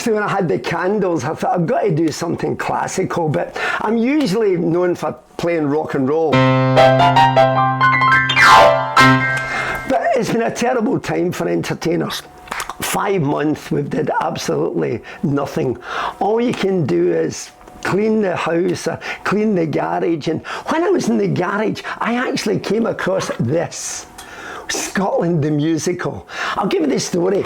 actually, when I had the candles, I thought I've got to do something classical, but I'm usually known for playing rock and roll. But it's been a terrible time for entertainers. 5 months we've did absolutely nothing. All you can do is clean the house or clean the garage. And when I was in the garage, I actually came across this, Scotland the Musical. I'll give you the story.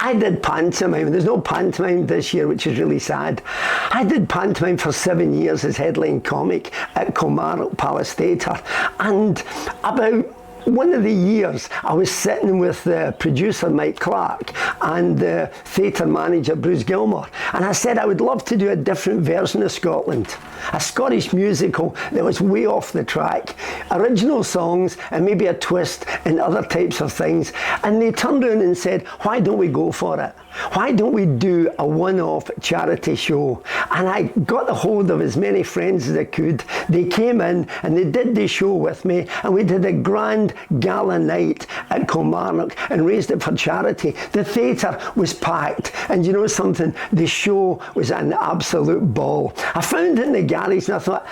I did pantomime. There's no pantomime this year, which is really sad. I did pantomime for 7 years as headline comic at Kilmarnock Palace Theatre. And about one of the years, I was sitting with the producer, Mike Clark, and the theatre manager, Bruce Gilmore. And I said I would love to do a different version of Scotland. A Scottish musical that was way off the track. Original songs and maybe a twist and other types of things. And they turned around and said, why don't we go for it? Why don't we do a one-off charity show? And I got a hold of as many friends as I could. They came in and they did the show with me, and we did a grand gala night at Kilmarnock and raised it for charity. The theatre was packed, and you know something? The show was an absolute ball. I found it in the garage and I thought,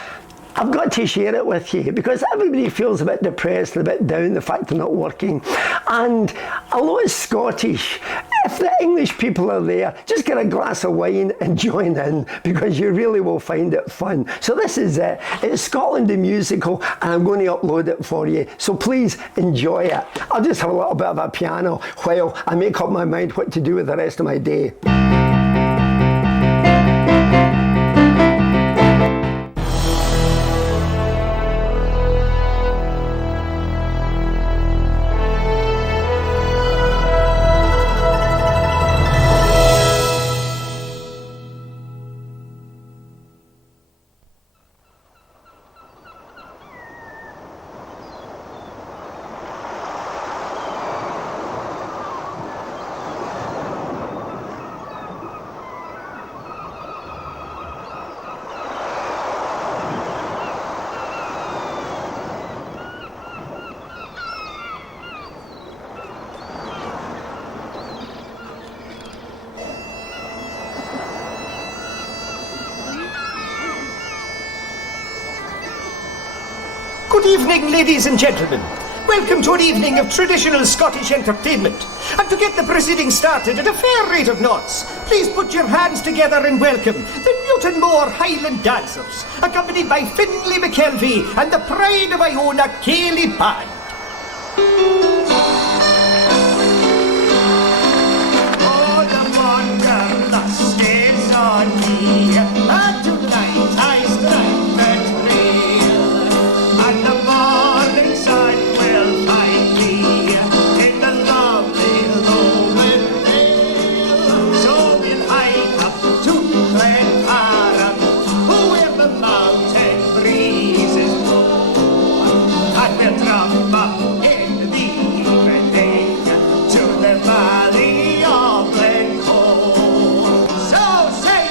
I've got to share it with you because everybody feels a bit depressed, a bit down, the fact they're not working. And although it's Scottish, if the English people are there, just get a glass of wine and join in because you really will find it fun. So this is it. It's Scotland the Musical, and I'm going to upload it for you. So please enjoy it. I'll just have a little bit of a piano while I make up my mind what to do with the rest of my day. Good evening, ladies and gentlemen. Welcome to an evening of traditional Scottish entertainment. And to get the proceedings started at a fair rate of knots, please put your hands together and welcome the Newton Moor Highland Dancers, accompanied by Findlay McKelvey and the pride of Iona, Cayley Band. Oh, the wanderlust is on me, and tonight I strike the trail, and the morning sun will find me in the lovely Lowland Vale. So we'll hike up to Glenfarram, where the mountain breezes blow, and we'll drop up in the evening to the valley of Glencoe. So say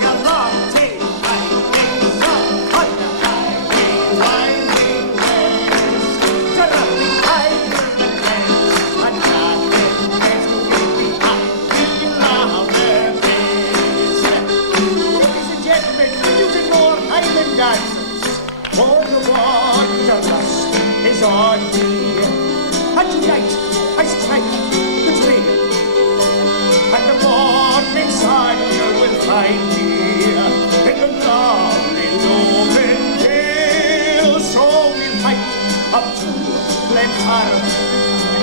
your long tail lightning song on the highway winding west, to lovely Highland glens and Glasgow West, we love their best. Ladies and gentlemen, the Newton Moor Highland Dancers, for the wanderlust is on me, and tonight I strike the trail, and the morning sun will find me in the lovely Lowland Vale. So we'll hike up to Glenfarram,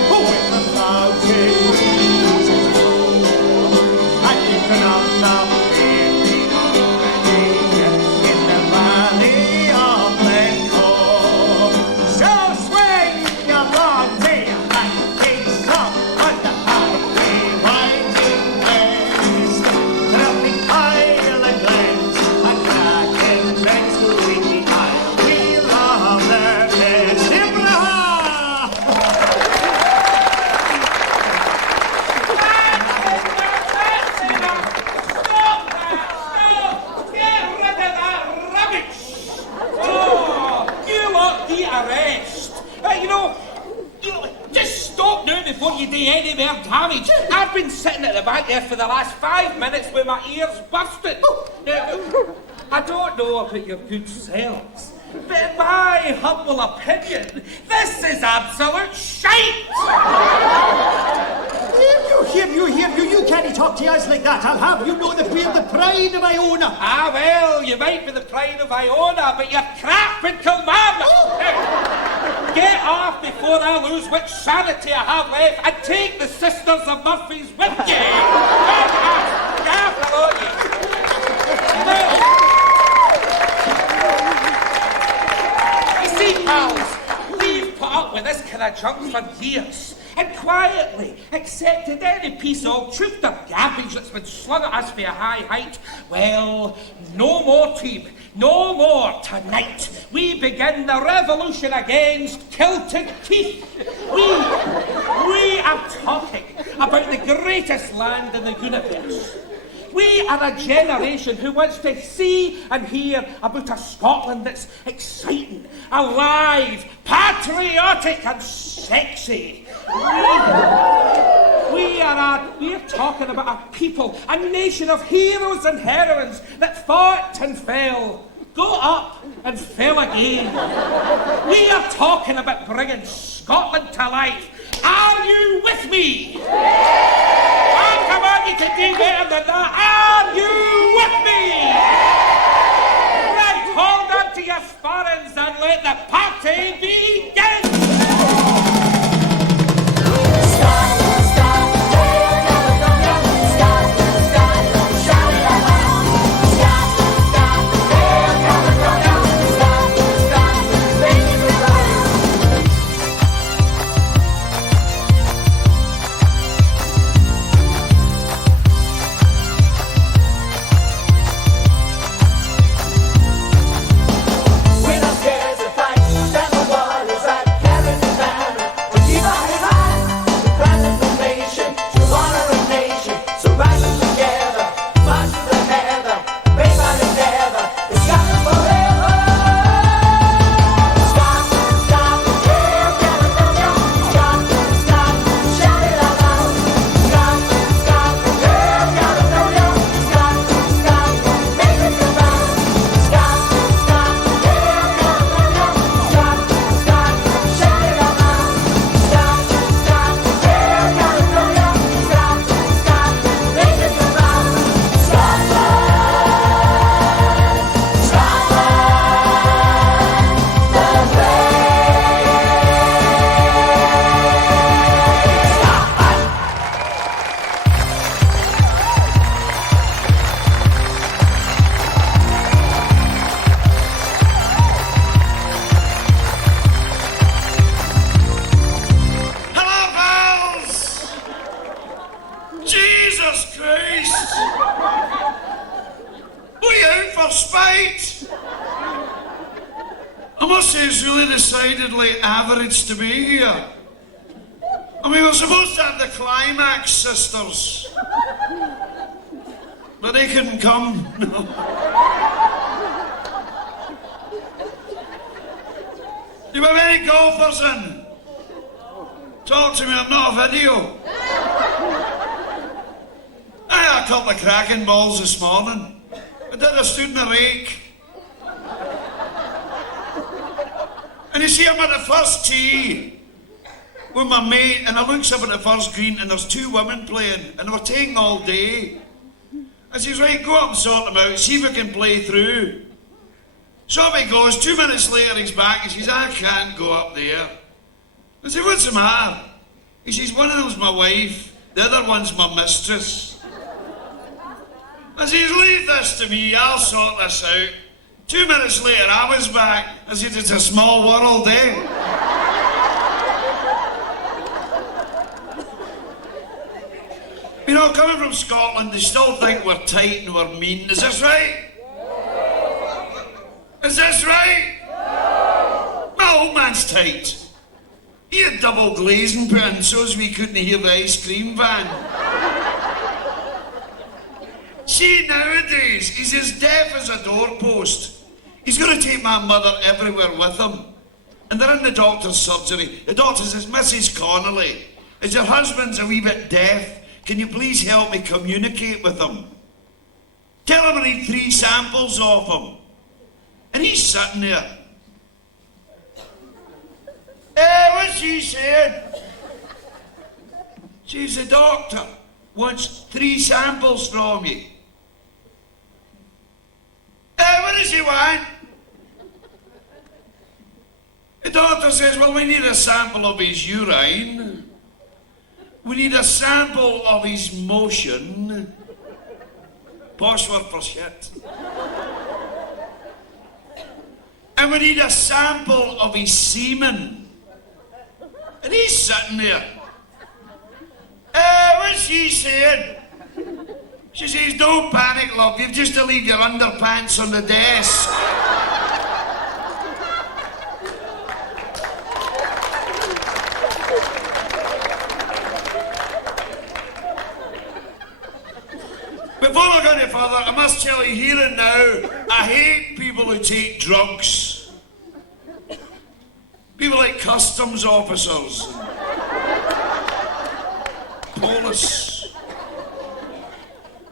with the mountain breezes blow, and we can have the in the valley of Glencoe. So swing your long tail lightning song on the highway winding west, lovely Highland glens and Glasgow glens to Whitney Isle. We love their best. Hip-hurrah! Stop! Get rid of that rubbish! Oh, you ought to arrest. You know, just stop now before before you do any more damage. I've been sitting at the back there for the last 5 minutes with my ears busted. Now, I don't know about your good selves, but in my humble opinion, this is absolute shite! You can't talk to us like that. I'll have you know that we're the pride of Iona. Ah, well, you might be the pride of Iona, but you're crap in Kilmarnock! Now, get off before I lose which sanity I have left and take the Sisters of Murphy's with you! You see, pals, we've put up with this kind of junk for years. And quietly accepted any piece of truth or garbage that's been slung at us for a high height. Well, no more, team. No more tonight. We begin the revolution against kilted teeth. We are talking about the greatest land in the universe. We are a generation who wants to see and hear about a Scotland that's exciting, alive, patriotic and sexy. We're talking about a people, a nation of heroes and heroines that fought and fell, got up and fell again. We are talking about bringing Scotland to life. Are you with me? Oh, come on, you can do better than that. Are you with me? Right, hold on to your sporrans and let the party begin. Average to be here. I mean, we're supposed to have the climax, sisters. But they couldn't come. No. You have any golfers in? Talk to me, I'm not a video. I had a couple of cracking balls this morning. I stood in a rake. And you see, I'm at the first tee with my mate, and I looks up at the first green, and there's two women playing, and they were taking all day. I says, right, go up and sort them out, see if I can play through. So up he goes. 2 minutes later, he's back. He says, I can't go up there. I said, what's the matter? He says, one of them's my wife, the other one's my mistress. I says, leave this to me, I'll sort this out. 2 minutes later, I was back. I said, it's a small world, eh? You know, coming from Scotland, they still think we're tight and we're mean. Is this right? Is this right? My old man's tight. He had double glazing put in so as we couldn't hear the ice cream van. See, nowadays, he's as deaf as a doorpost. He's going to take my mother everywhere with him. And they're in the doctor's surgery. The doctor says, Mrs. Connolly, As your husband's a wee bit deaf, can you please help me communicate with him? Tell him I need 3 samples of him. And he's sitting there. What's she saying? She's the doctor. Wants 3 samples from you. What does he want? The doctor says, well, we need a sample of his urine. We need a sample of his motion. Posh word for shit. And we need a sample of his semen. And he's sitting there. What's she saying? She says, don't panic, love. You've just to leave your underpants on the desk. Before I go any further, I must tell you here and now, I hate people who take drugs. People like customs officers, police.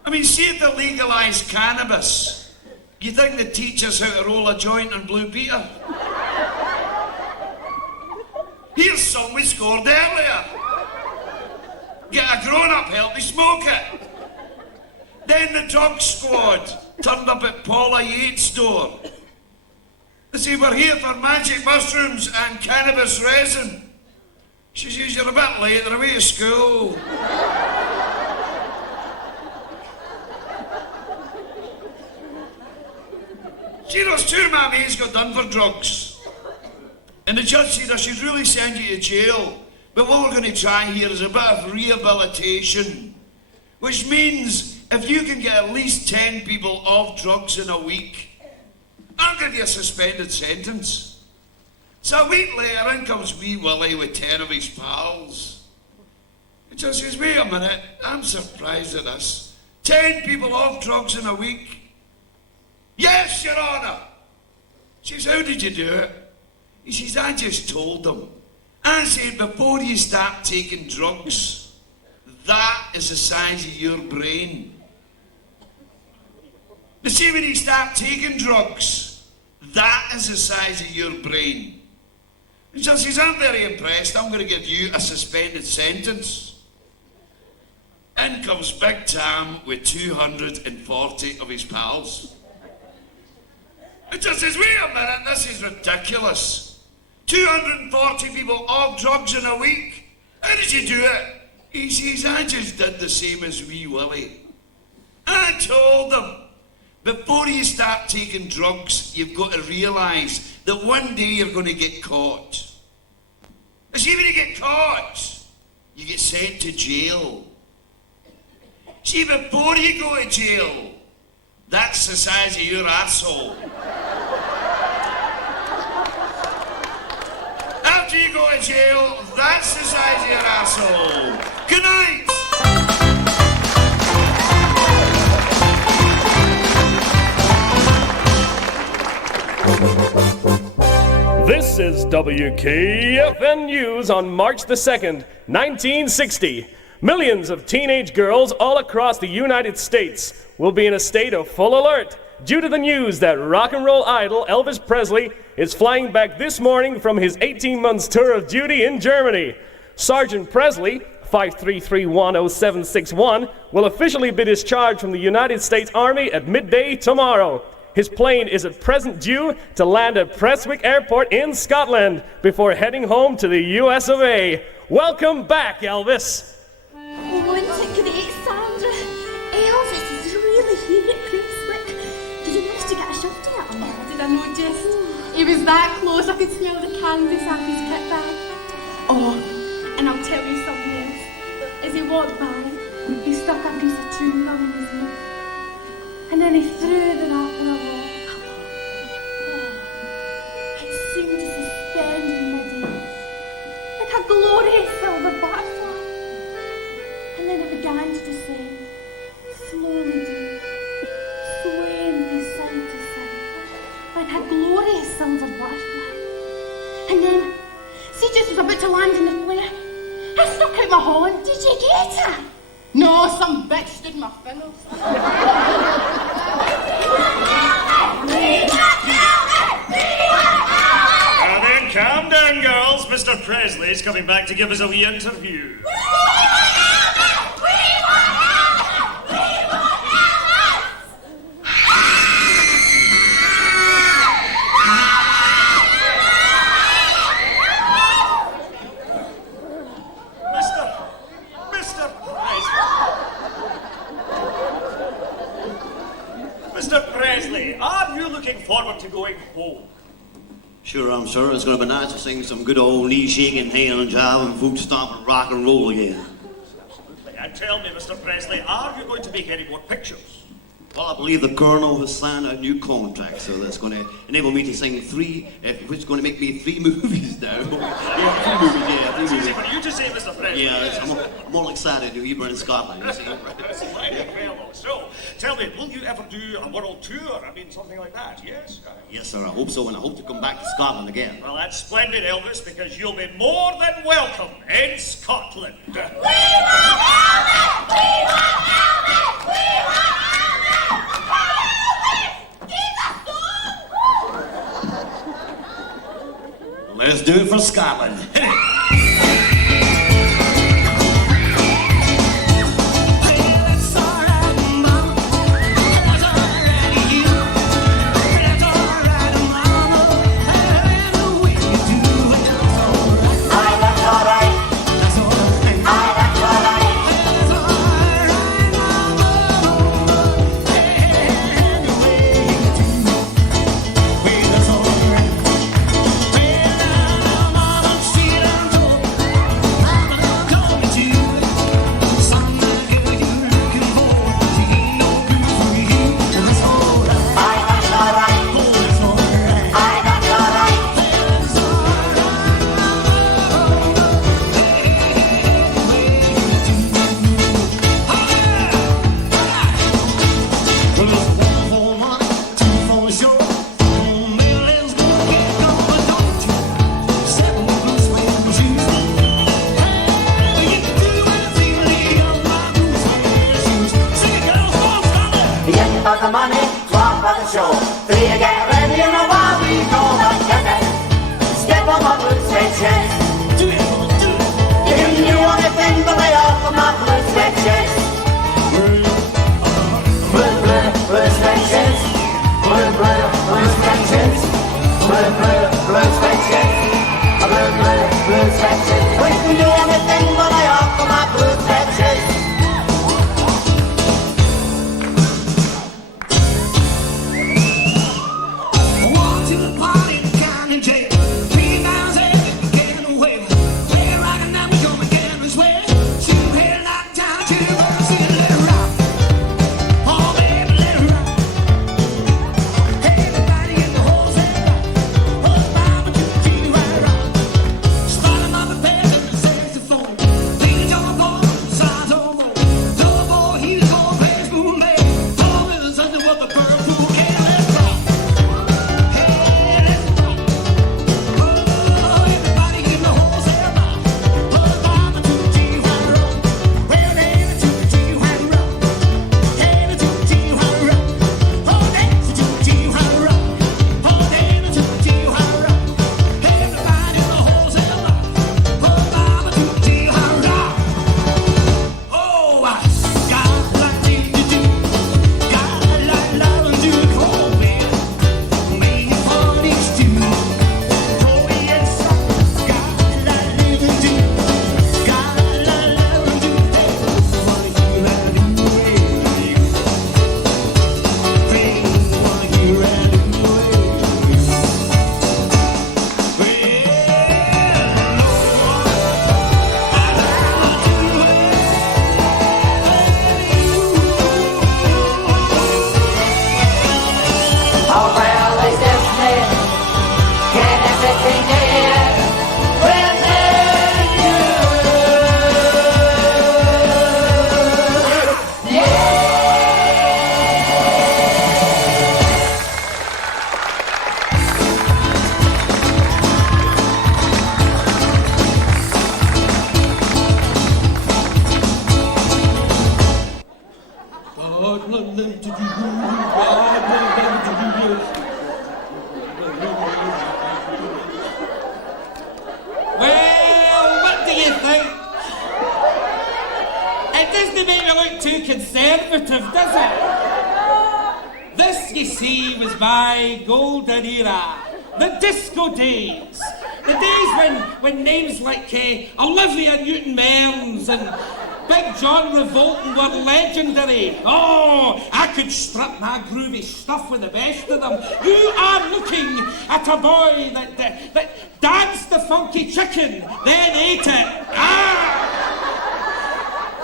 I mean, see if they legalise cannabis. You think they teach us how to roll a joint on Blue Peter? Here's some we scored earlier. Get a grown-up help me smoke it. Then the drug squad turned up at Paula Yates' door. They say, we're here for magic mushrooms and cannabis resin. She says, you're a bit late, they're away to school. See, those 2 of my mates got done for drugs. And the judge said, I should really send you to jail. But what we're going to try here is a bit of rehabilitation. Which means if you can get at least 10 people off drugs in a week, I'll give you a suspended sentence. So a week later, in comes wee Willie with 10 of his pals. The judge says, wait a minute, I'm surprised at this. 10 people off drugs in a week? Yes, Your Honour. She says, how did you do it? He says, I just told them. I said, before you start taking drugs, that is the size of your brain. You see, when you start taking drugs, that is the size of your brain. The judge says, I'm very impressed. I'm going to give you a suspended sentence. In comes Big Tam with 240 of his pals. The judge says, wait a minute, this is ridiculous. 240 people off drugs in a week? How did you do it? He says, I just did the same as wee Willie. I told them, before you start taking drugs, you've got to realise that one day you're going to get caught. And see, when you get caught, you get sent to jail. See, before you go to jail, that's the size of your arsehole. After you go to jail, that's the size of your arsehole. Good night! This is WKFN News on March the 2nd, 1960. Millions of teenage girls all across the United States will be in a state of full alert due to the news that rock and roll idol Elvis Presley is flying back this morning from his 18 months tour of duty in Germany. Sergeant Presley, 53310761, will officially be discharged from the United States Army at midday tomorrow. His plane is at present due to land at Prestwick Airport in Scotland before heading home to the US of A. Welcome back, Elvis. Oh, isn't it great, Sandra? Elvis is really here at Prestwick. Did you manage to get a shot at him? Oh, did I know just? He was that close, I could smell the canvas off his kit bag. Oh, and I'll tell you something else. As he walked by, he stuck a piece of chewing gum in his mouth. And then he threw the wrapper away. Oh, it seemed to suspend in midair, like a glorious silver butterfly. And then it began to descend, slowly down, swaying from side to side, like a glorious silver butterfly. And then, see, just as about to land in the flare, I stuck out my horn. Did you get it? No, some bitch stood my fingers. Now then, calm down, girls. Mr. Presley's coming back to give us a wee interview. Mr. Presley, are you looking forward to going home? Sure, I'm sure it's going to be nice to sing some good old knee-shaking, hand jive and foot stomping rock and roll again. Absolutely. And tell me, Mr. Presley, are you going to make any more pictures? Well, I believe the Colonel has signed a new contract, so that's going to enable me to sing which is going to make me 3 movies now. Yeah, 3 movies, yeah, 3 It's movies. easy for you to say, Mr. Presley. Yeah, I'm all excited to do Hebrew in Scotland, you see. That's right, well, so, tell me, will you ever do a world tour? I mean, something like that, yes? Yes, sir, I hope so, and I hope to come back to Scotland again. Well, that's splendid, Elvis, because you'll be more than welcome in Scotland. We want Elvis! We want Elvis! We want Elvis! Let's do it for Scotland. The money, 12 for the show. 3 to get ready, you know why we go. Let's get it. Step on my blue suede shoes. Giving you anything but lay off of my blue suede shoes. Blue, blue, blue suede shoes. Blue, blue, blue suede shoes. Blue, blue, blue suede shoes. Blue, blue, blue suede shoes. We can do anything but lay off of my blue suede shoes. To the party, counting jail. 3,000 right? It doesn't make me look too conservative, does it? This, you see, was my golden era. The disco days. The days when names like Olivia Newton-Mearns and Big John Revolting were legendary. Oh, I could strut my groovy stuff with the best of them. You are looking at a boy that danced the funky chicken, then ate it. Ah!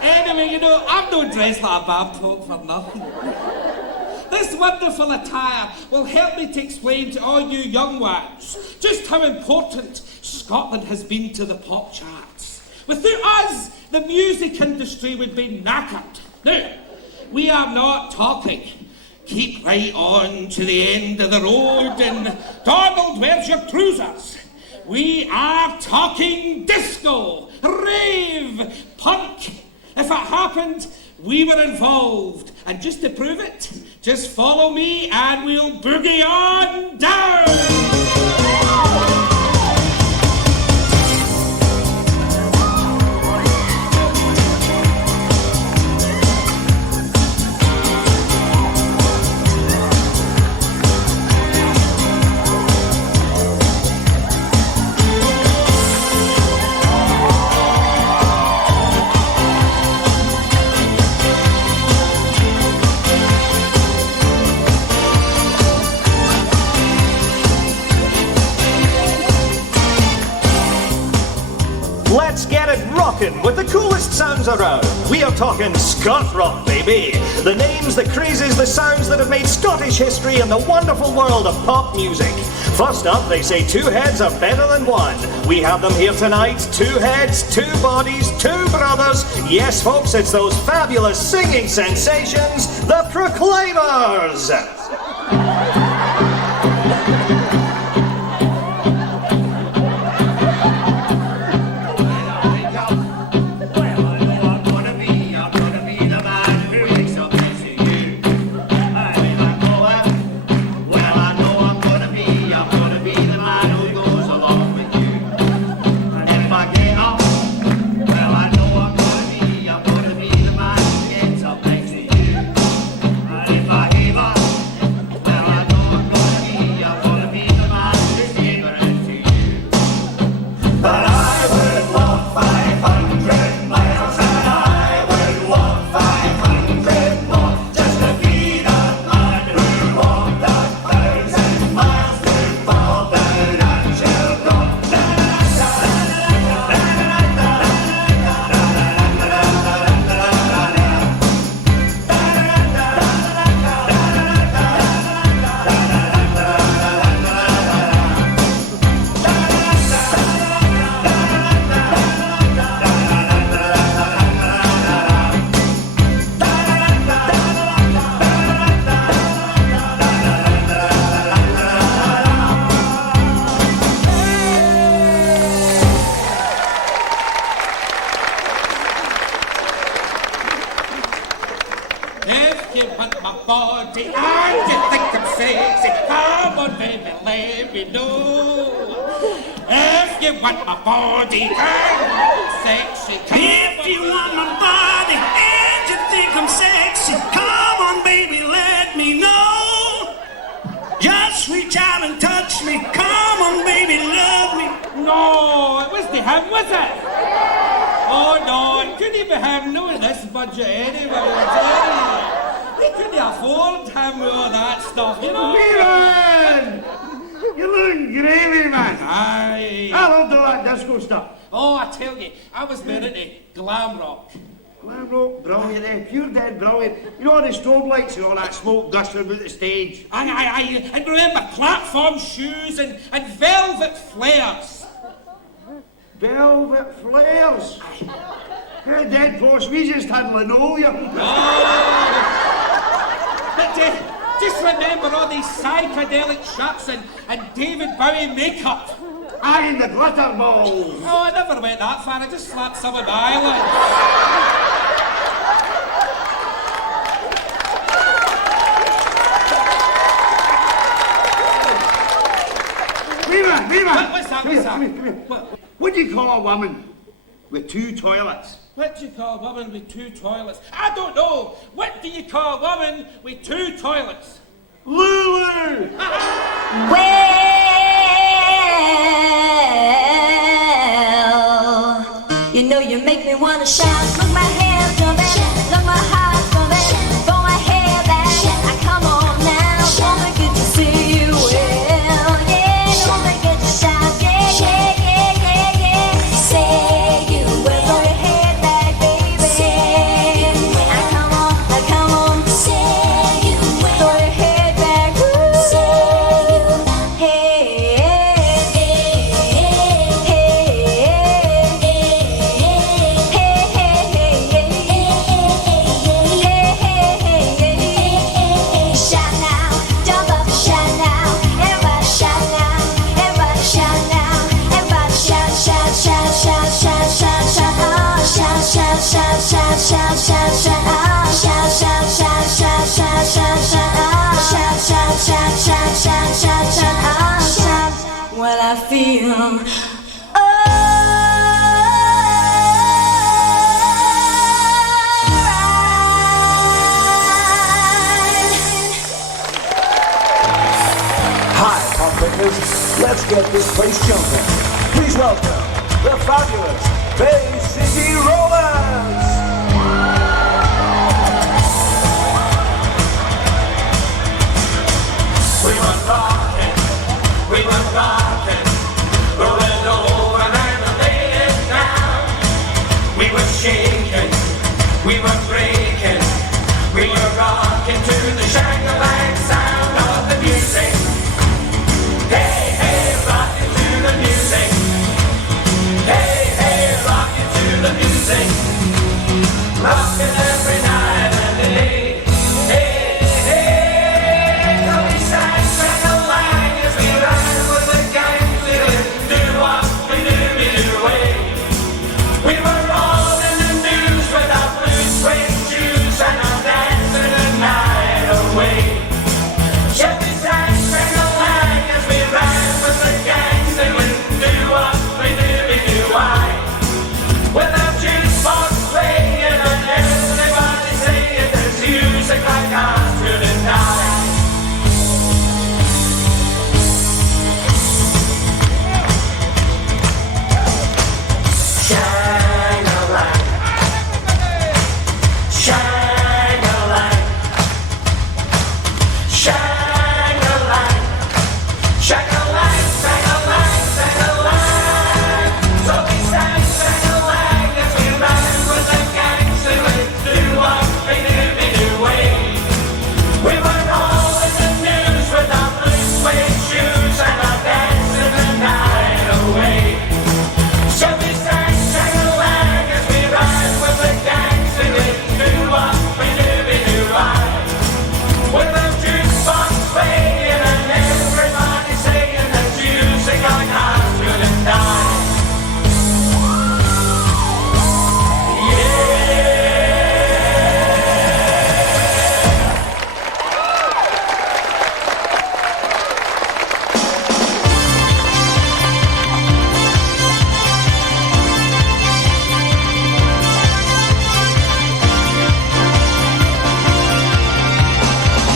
Anyway, you know, I'm no dressed like a Babcock for nothing. This wonderful attire will help me to explain to all you young ones just how important Scotland has been to the pop charts. Without us, the music industry would be knackered. Now, we are not talking keep right on to the end of the road and Donald, where's your trousers? We are talking disco, rave, punk. If it happened, we were involved. And just to prove it, just follow me and we'll boogie on down! Let's get it rockin' with the coolest sounds around. We are talking Scot Rock, baby. The names, the crazes, the sounds that have made Scottish history in the wonderful world of pop music. First up, they say two heads are better than one. We have them here tonight. Two heads, two bodies, two brothers. Yes, folks, it's those fabulous singing sensations, the Proclaimers. I was there into glam rock. Glam rock, brilliant, eh? Pure dead brilliant. You know all the strobe lights and all that smoke gusting about the stage. And remember platform shoes and velvet flares. Velvet flares? You're dead close, we just had linoleum. Oh. But just remember all these psychedelic shirts and David Bowie makeup. Aye, and the glitter balls. Oh, I never went that far. I just slapped some on my eyelids. Wait a minute. What's that? Come here. What do you call a woman with 2 toilets. What do you call a woman with 2 toilets? I don't know. What do you call a woman with 2 toilets? Lulu! Well, you know you make me wanna shout. Look, my hair's jumping, look, my heart's pumping. Throw my hair back, come on now. Don't forget to see you well. Yeah, don't forget to shout. Yeah, yeah, yeah, yeah, yeah. Say you will. Throw your head back, baby. Come on, come on. Say you will. Throw your head back. Well, I feel Hi, pop pickers. Let's get this place jumping. Please welcome the fabulous Bay City Rollers. We were rocking, rolling over and laying it down. We were shaking, we were breaking, we were rocking to the shang-a-lang sound of the music. Hey, hey, rocking to the music. Hey, hey, rocking to the music. Rocking every night and day. Hey, hey, we sang shang-a-lang as we ran with the gang. We would do what we do way. We were all in the news with our blue suede shoes and our dancing the night away. Yeah, we sang shang-a-lang as we ran with the gang. We would do what we do why. With our jukebox playing and everybody singing, there's music like ours to deny. Shang-a-lang, shang-a-lang, shang-a-lang, shang-a-lang, shang-a-lang, shang-a-lang. So we sang shang-a-lang as we ran with the gang, so we do what we do way. We were all in the news with our blue suede shoes and our dancing the night away. So we sang shang-a-lang as we ran with the gang, so we do what we do right. With our jukebox playing and everybody singing, there's music like ours couldn't die.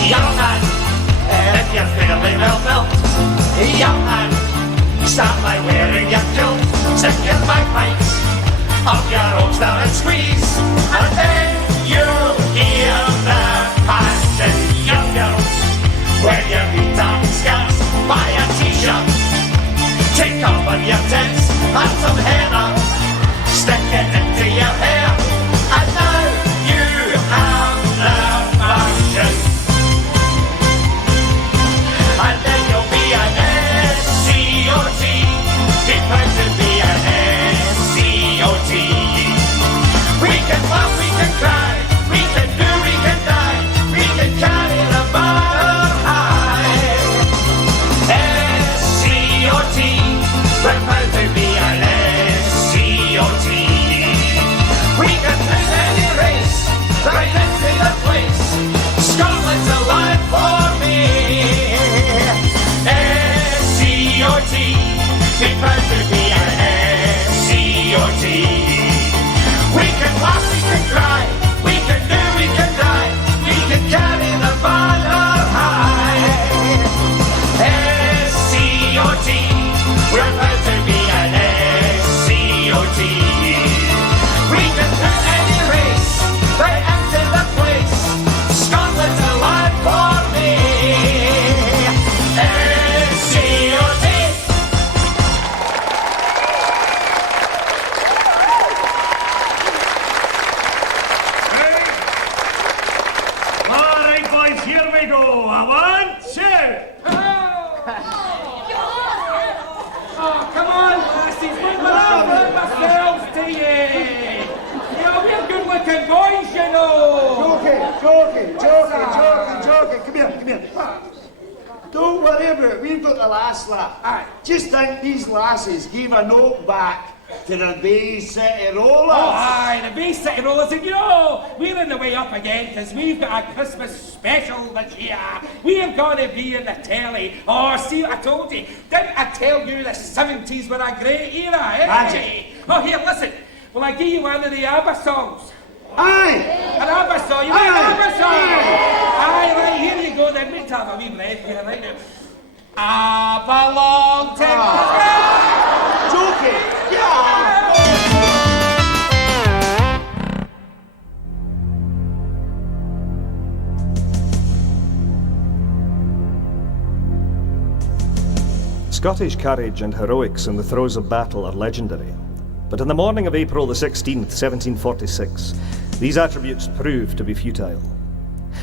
Young man, if you're fairly well built, young man, start by wearing your kilt, stick your bagpipes up your holster and squeeze, and then you'll hear the passion. Young girls, wear your beat-down skirts, buy a t-shirt, take off on your tits, and some henna, stick it into your hair, and now you have the fashion. And then you'll be an SCOT. Be proud to be an SCOT. We can laugh, we can cry, we can do, we can die, we can carry the banner high. SCOT. We're proud to be an SCOT. We can win any race, right into the place. Scotland's alive for me. SCOT, be proud to be an SCOT. joking. Come here. Don't worry about it. We've got the last laugh. Aye. Just think these lasses gave a note back to the Bay City Rollers. Oh, aye, the Bay City Rollers, and we're on the way up again because we've got a Christmas special this year. We're going to be in the telly. Oh, see what I told you? Didn't I tell you the 70s were a great era, eh? Magic. Oh, here, listen. Will I give you one of the ABBA songs? Aye. An ABBA song? You mean an ABBA song? Aye, right, here you go then. Wait till I have a wee breath here, right now. ABBA long time. Joking. Yeah. Scottish courage and heroics in the throes of battle are legendary. But in the morning of April the 16th, 1746, these attributes proved to be futile.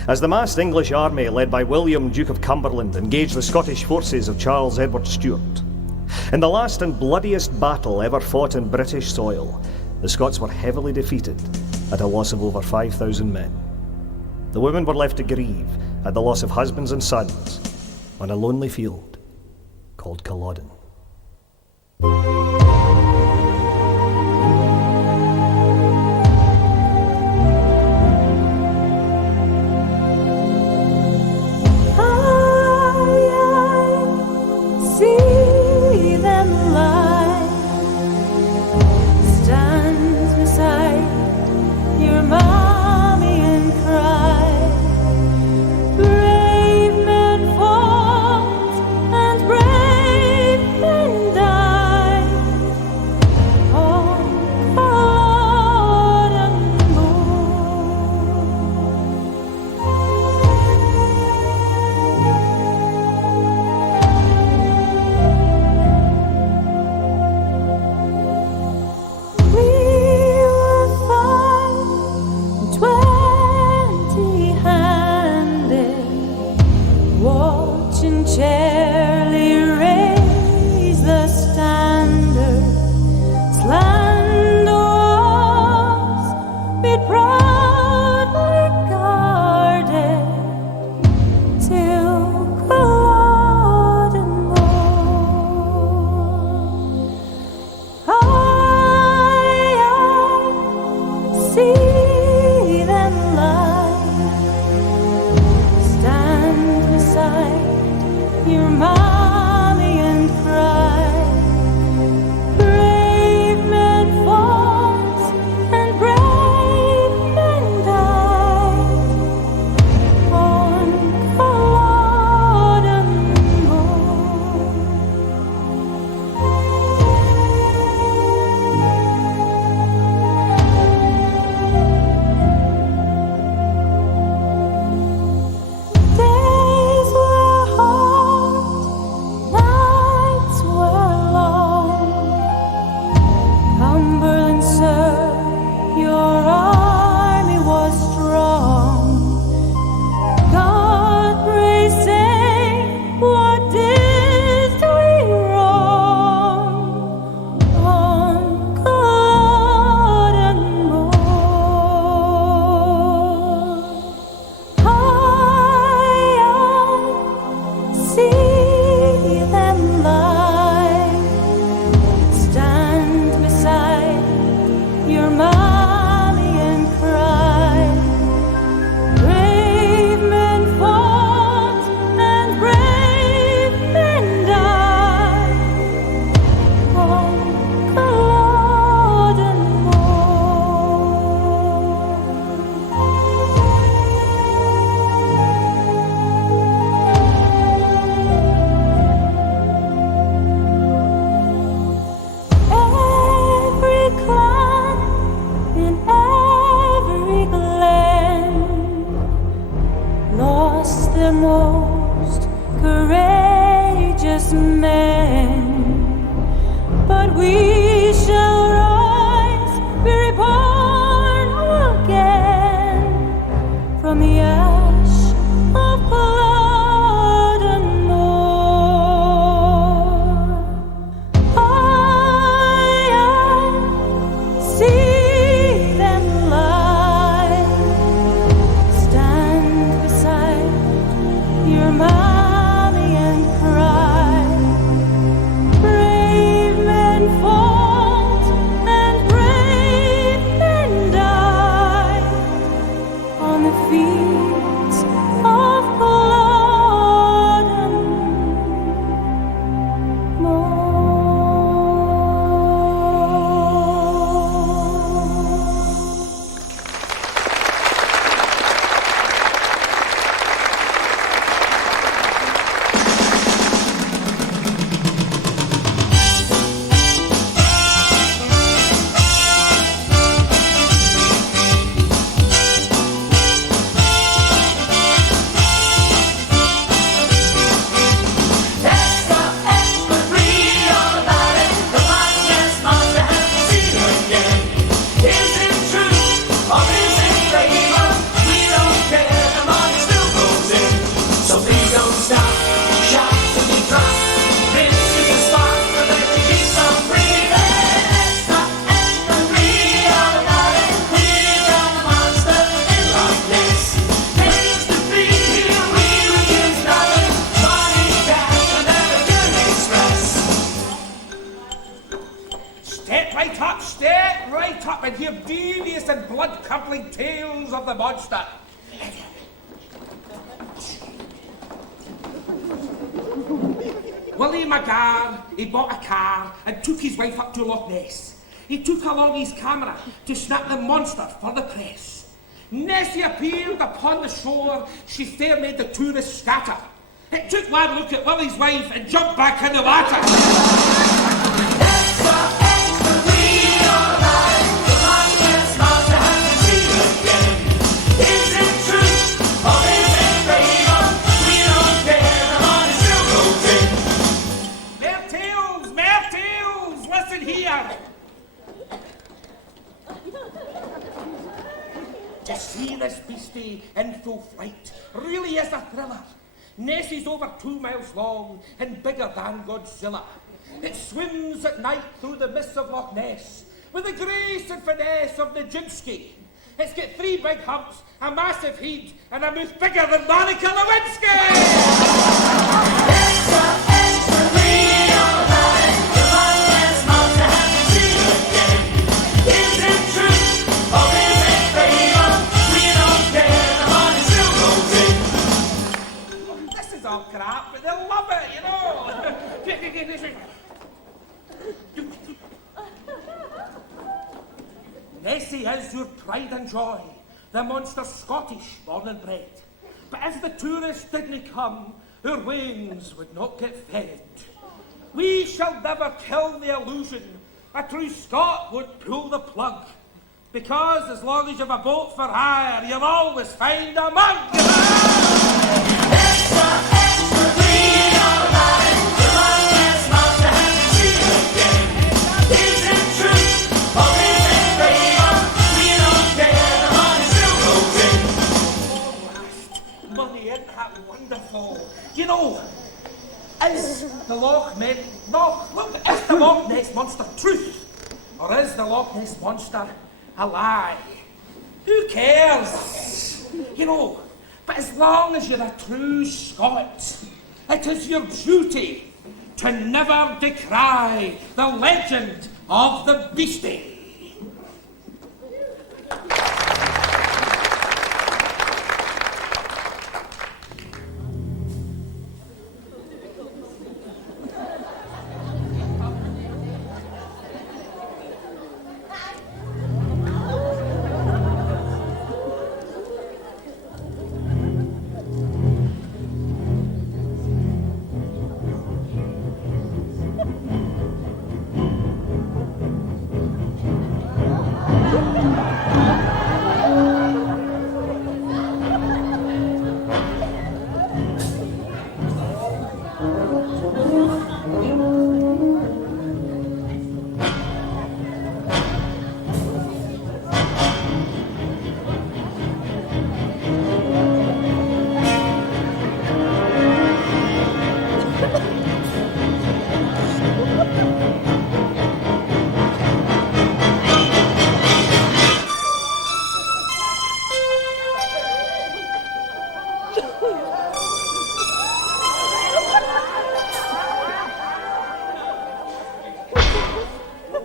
As the massed English army led by William, Duke of Cumberland, engaged the Scottish forces of Charles Edward Stuart, in the last and bloodiest battle ever fought in British soil, the Scots were heavily defeated at a loss of over 5,000 men. The women were left to grieve at the loss of husbands and sons on a lonely field called Culloden. See them lie, stand beside your mommy and cry. Brave men fought and brave men died. step right up and hear devious and blood-curdling tales of the monster. Willie McGarr, he bought a car and took his wife up to Loch Ness. He took along his camera to snap the monster for the press. Nessie appeared upon the shore, she fair made the tourists scatter. It took one look at Willie's wife and jumped back in the water. To see this beastie in full flight really is a thriller. Nessie's over 2 miles long and bigger than Godzilla. It swims at night through the mists of Loch Ness with the grace and finesse of Nijinsky. It's got 3 big humps, a massive head, and a mouth bigger than Monica Lewinsky! All crap, but they'll love it, you know. Nessie is your pride and joy, the monster Scottish, born and bred. But if the tourists didn't come, our wains would not get fed. We shall never kill the illusion. A true Scot would pull the plug. Because as long as you've a boat for hire, you'll always find a mug. Money, isn't that wonderful? You know, is the Loch Ness monster truth? Or is the Loch Ness monster a lie? Who cares? You know, but as long as you're a true Scot, it is your duty to never decry the legend of the beastie.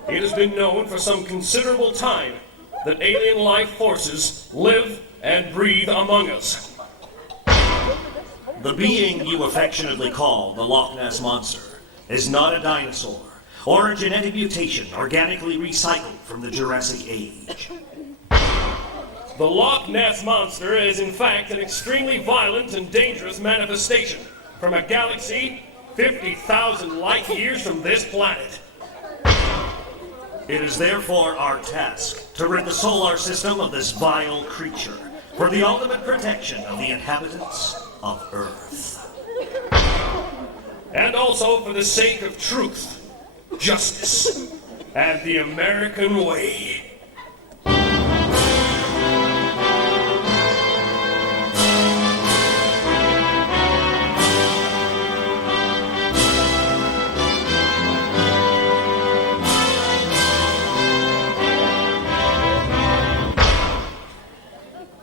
It has been known for some considerable time that alien life forces live and breathe among us. The being you affectionately call the Loch Ness Monster is not a dinosaur or a genetic mutation organically recycled from the Jurassic Age. The Loch Ness Monster is in fact an extremely violent and dangerous manifestation from a galaxy 50,000 light years from this planet. It is therefore our task to rid the solar system of this vile creature for the ultimate protection of the inhabitants of Earth. And also for the sake of truth, justice, and the American way.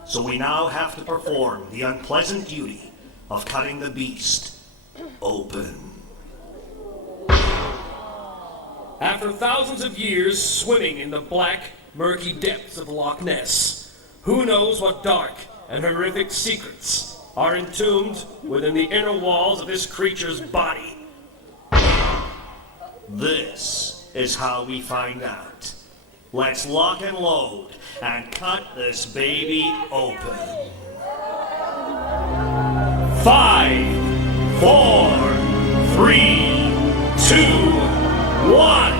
So we now have to perform the unpleasant duty of cutting the beast open. After thousands of years swimming in the black, murky depths of Loch Ness, who knows what dark and horrific secrets are entombed within the inner walls of this creature's body? This is how we find out. Let's lock and load and cut this baby open. 5, 4, 3, 2, 1.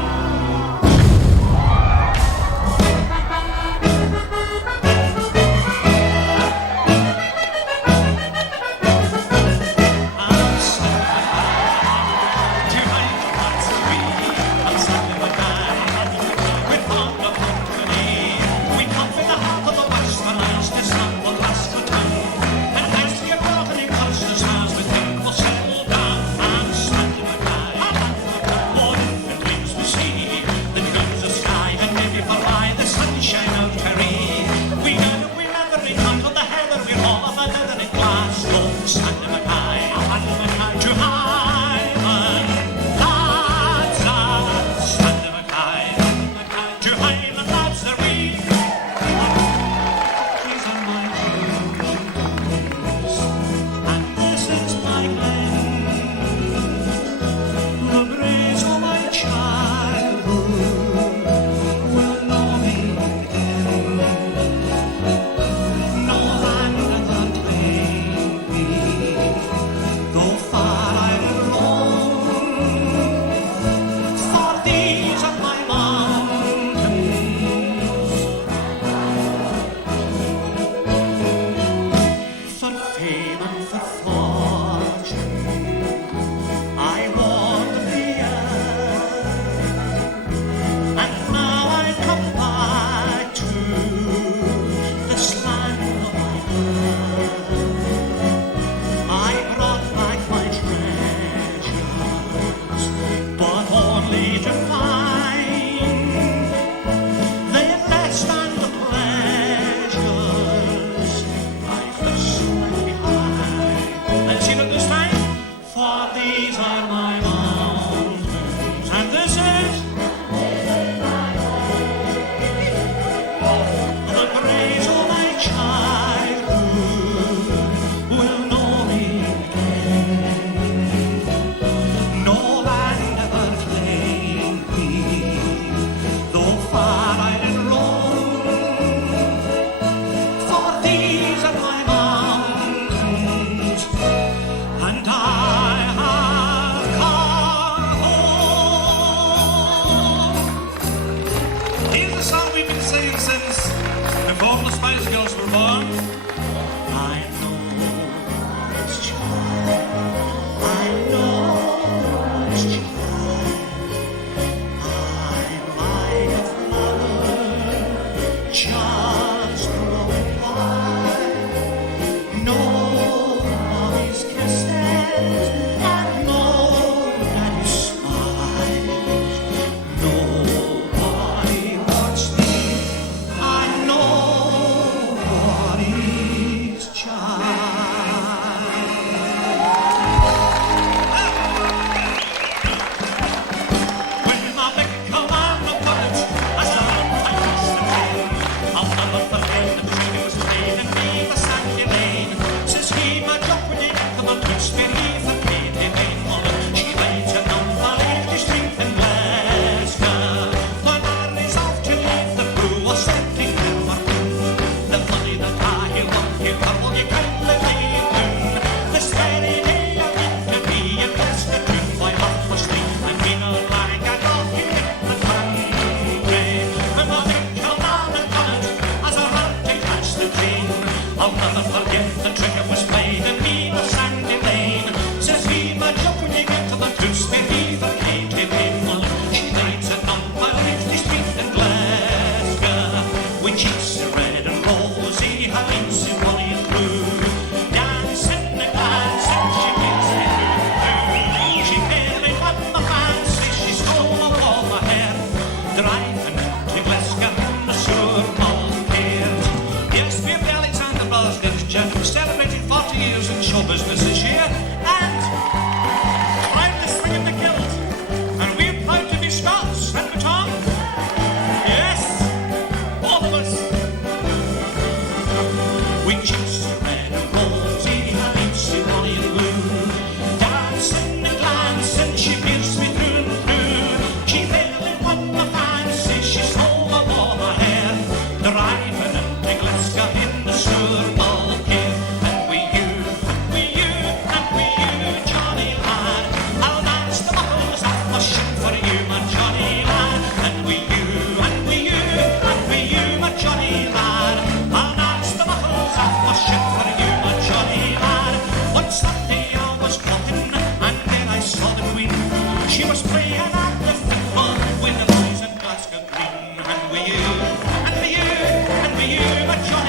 Nobody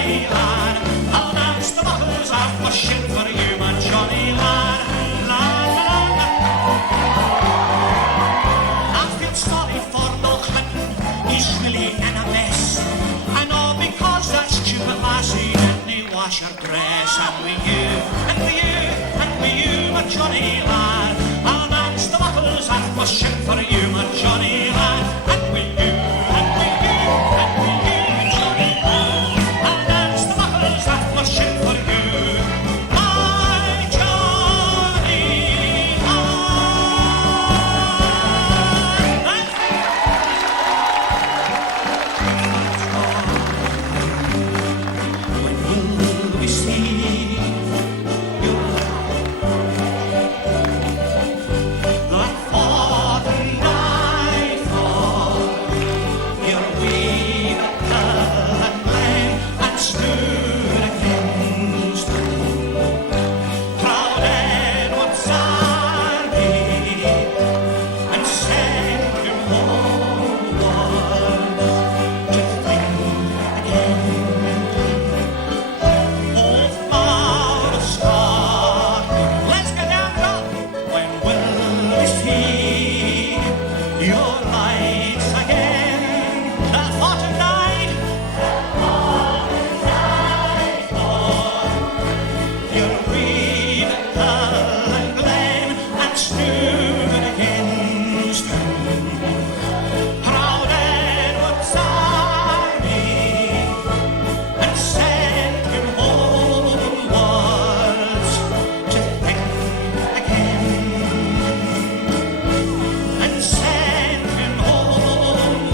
Johnny lad. I'll dance the buckles off my shin for you, my Johnny lad. La la la. I feel sorry for Bill Clinton, he's really in a mess. I know because that stupid lassie didn't wash her dress. And with you, and with you, and with you, my Johnny lad, I'll dance the buckles off my shin for you, my Johnny lad. And with you, and with you, and with you, my Johnny lad, I'll dance the buckles off my shin for you, my Johnny lad. When will we see you? Like fought and died for your wee and lay and stood against proud Edward's army and sent him homeward to think again. Oh, Father Scott, let's get down, John. When will we see your lights again? That fought and died for your wee and glen and stood against proud Edward's army and sent him homewards to think again, and sent him homewards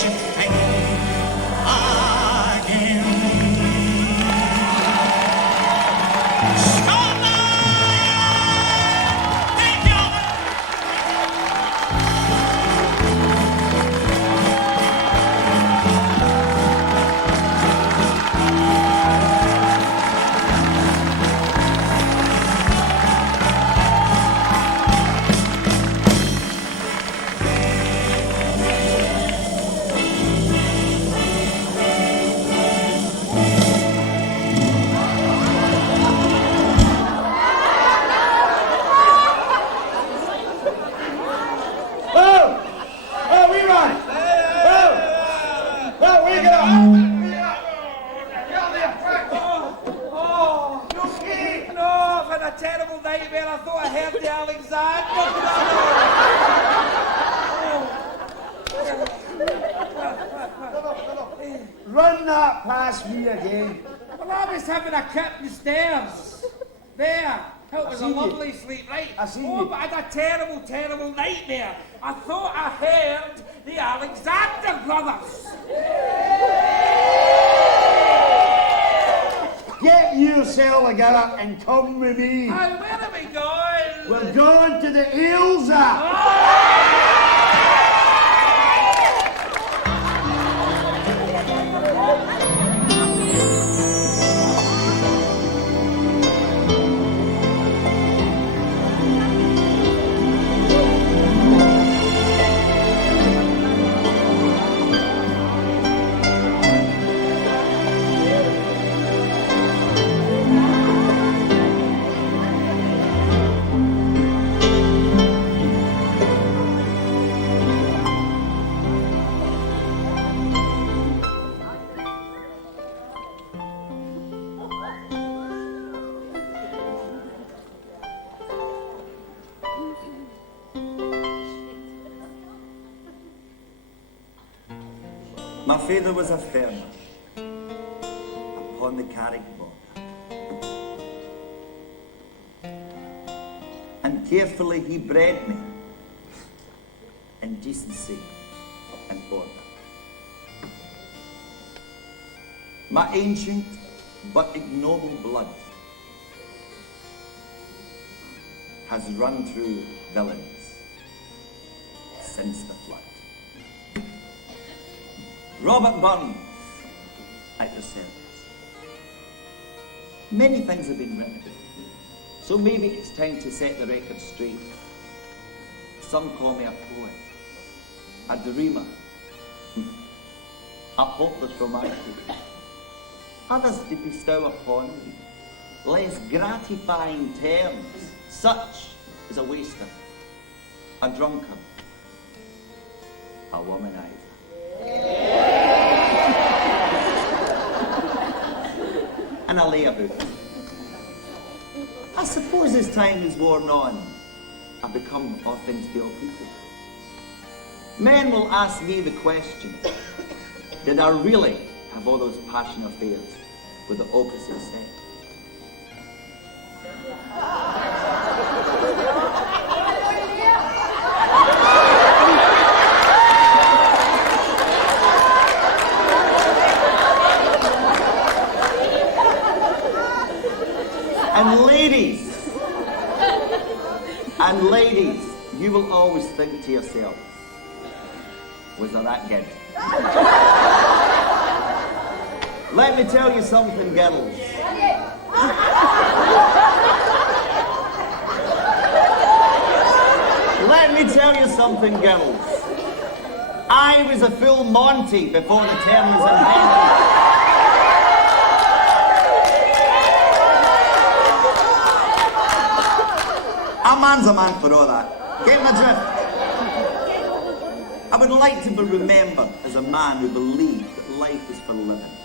to think again. Scotland! Thank you! Oh, we run! Oh, we get up! Oh, you okay? No, I've had a terrible nightmare. I thought I heard the Alexander. Run that past me again. Well, I was having a kip in the stairs. There. It was a seen you. lovely sleep, right? I seen Oh, you. but I had a terrible, terrible nightmare. I thought I heard the Alexander brothers. Get yourself together and come with me. And where are we going? We're going to the Ailsa. My father was a farmer upon the Carrick border, and carefully he bred me in decency and order. My ancient but ignoble blood has run through villains since the flood. Robert Burns, at your service. Many things have been written, so maybe it's time to set the record straight. Some call me a poet, a dreamer, are hopeless romantic. Others to bestow upon me less gratifying terms, such as a waster, a drunkard, a womanizer. And a layabout. I suppose as time has worn on, I've become authentic people. Men will ask me the question, did I really have all those passion affairs with the opposite sex? And ladies, you will always think to yourselves, was I that good? Let me tell you something, girls. Let me tell you something, girls. I was a full Monty before the term was invented. A man's a man for all that. Get my drift? I would like to be remembered as a man who believed that life is for living,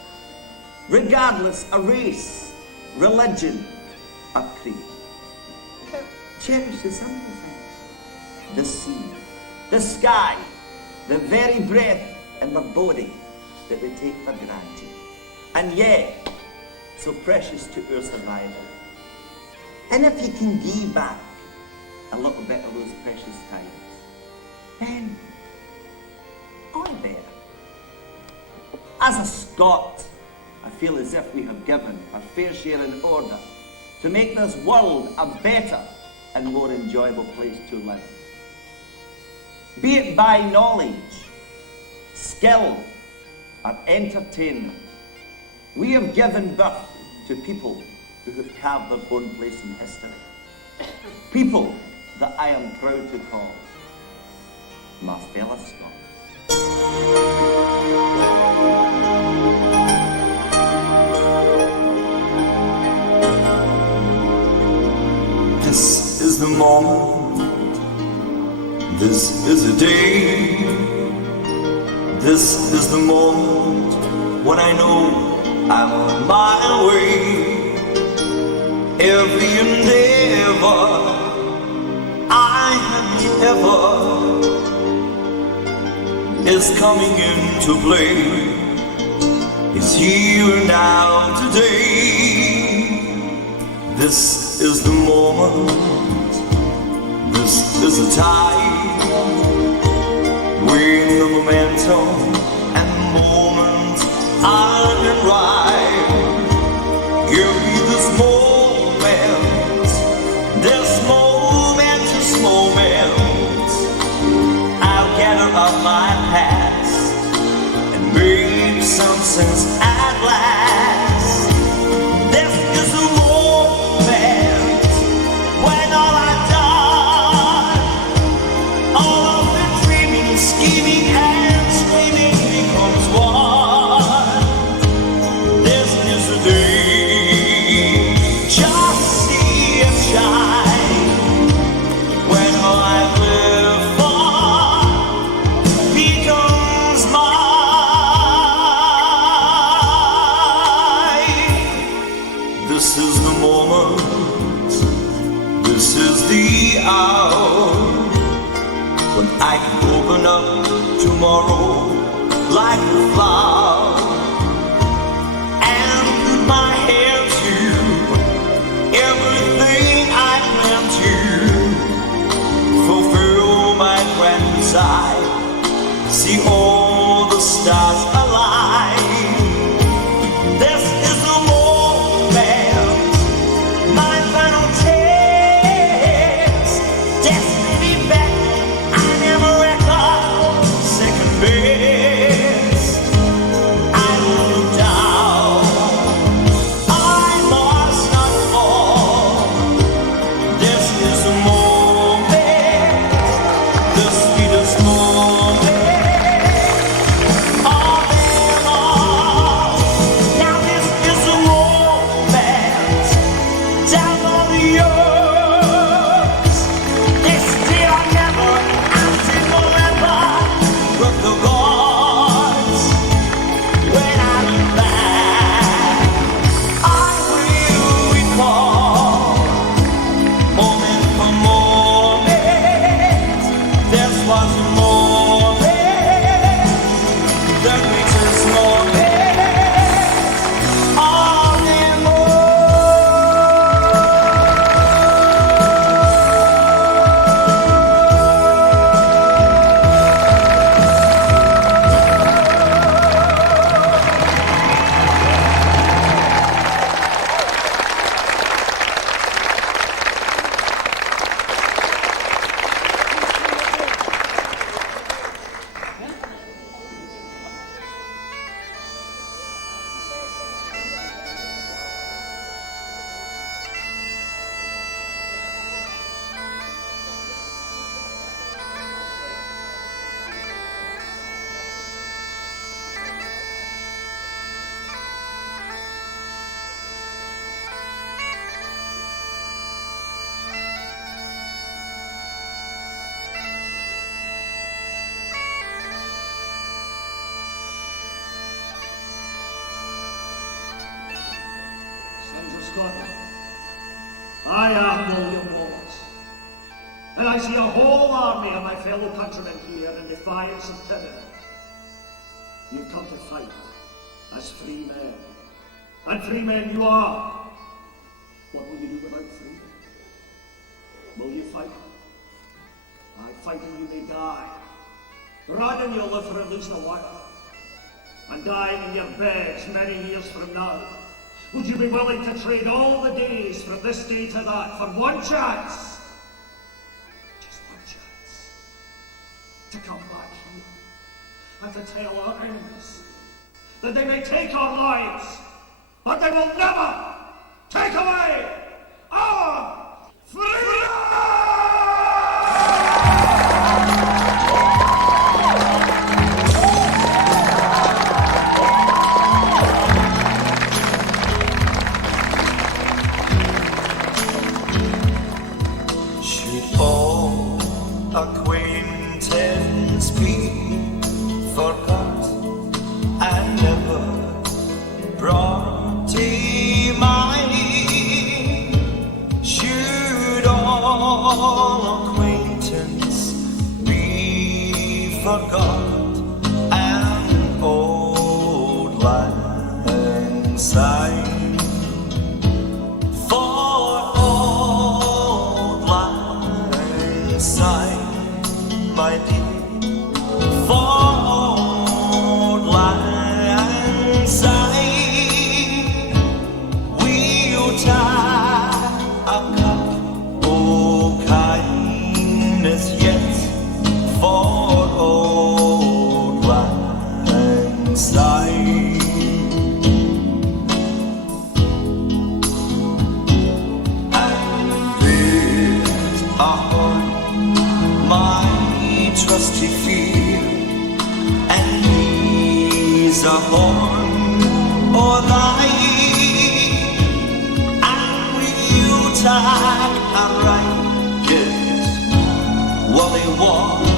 regardless of race, religion, or creed. Cherish the simple things. The sea, the sky, the very breath in our body that we take for granted. And yet, so precious to our survival. And if you can give back a little bit of those precious times, then all better. As a Scot, I feel as if we have given our fair share in order to make this world a better and more enjoyable place to live. Be it by knowledge, skill, or entertainment, we have given birth to people who have carved their own place in history. People that I am proud to call my fellow Scots. This is the moment, this is the day, this is the moment when I know I'm on my way. Every endeavor I have ever is coming into play. It's here now today. This is the moment, this is the time when the momentum and the moment are in right. Give me this moment, this momentous moment. I'll gather up my past and make some sense at last. This is the moment when all I've done, all of the dreaming, scheming and screaming becomes one. This is the day, just see it shine, when all I've lived for becomes mine. This is the moment, this is the hour, when I can open up tomorrow like a flower and put my hand to everything I plan to fulfill my grand desire, see all the stars align. This is the moment, my final test, destiny back, I never record second best. I won't look down, I must not fall. This is the moment, the sweetest moment of them Scotland. I am William Wallace, and I see a whole army of my fellow countrymen here in defiance of tyranny. You've come to fight as free men, and free men you are. What will you do without freedom? Will you fight? I fight and you may die. Run and you'll live for at least a while. And dying in your beds many years from now, would you be willing to trade all the days from this day to that for one chance? Just one chance. To come back here and to tell our enemies that they may take our lives, but they will never take away our freedom! Acquaintance be forgot and never brought to mind. Should all acquaintance be forgot and old lang syne? My dear, for old lang syne, we'll tie a cup of kindness yet for old lang syne. And there's a horn, my trusty fear, and he's a horn or thine, and we'll take a right, yes, Wally Wall.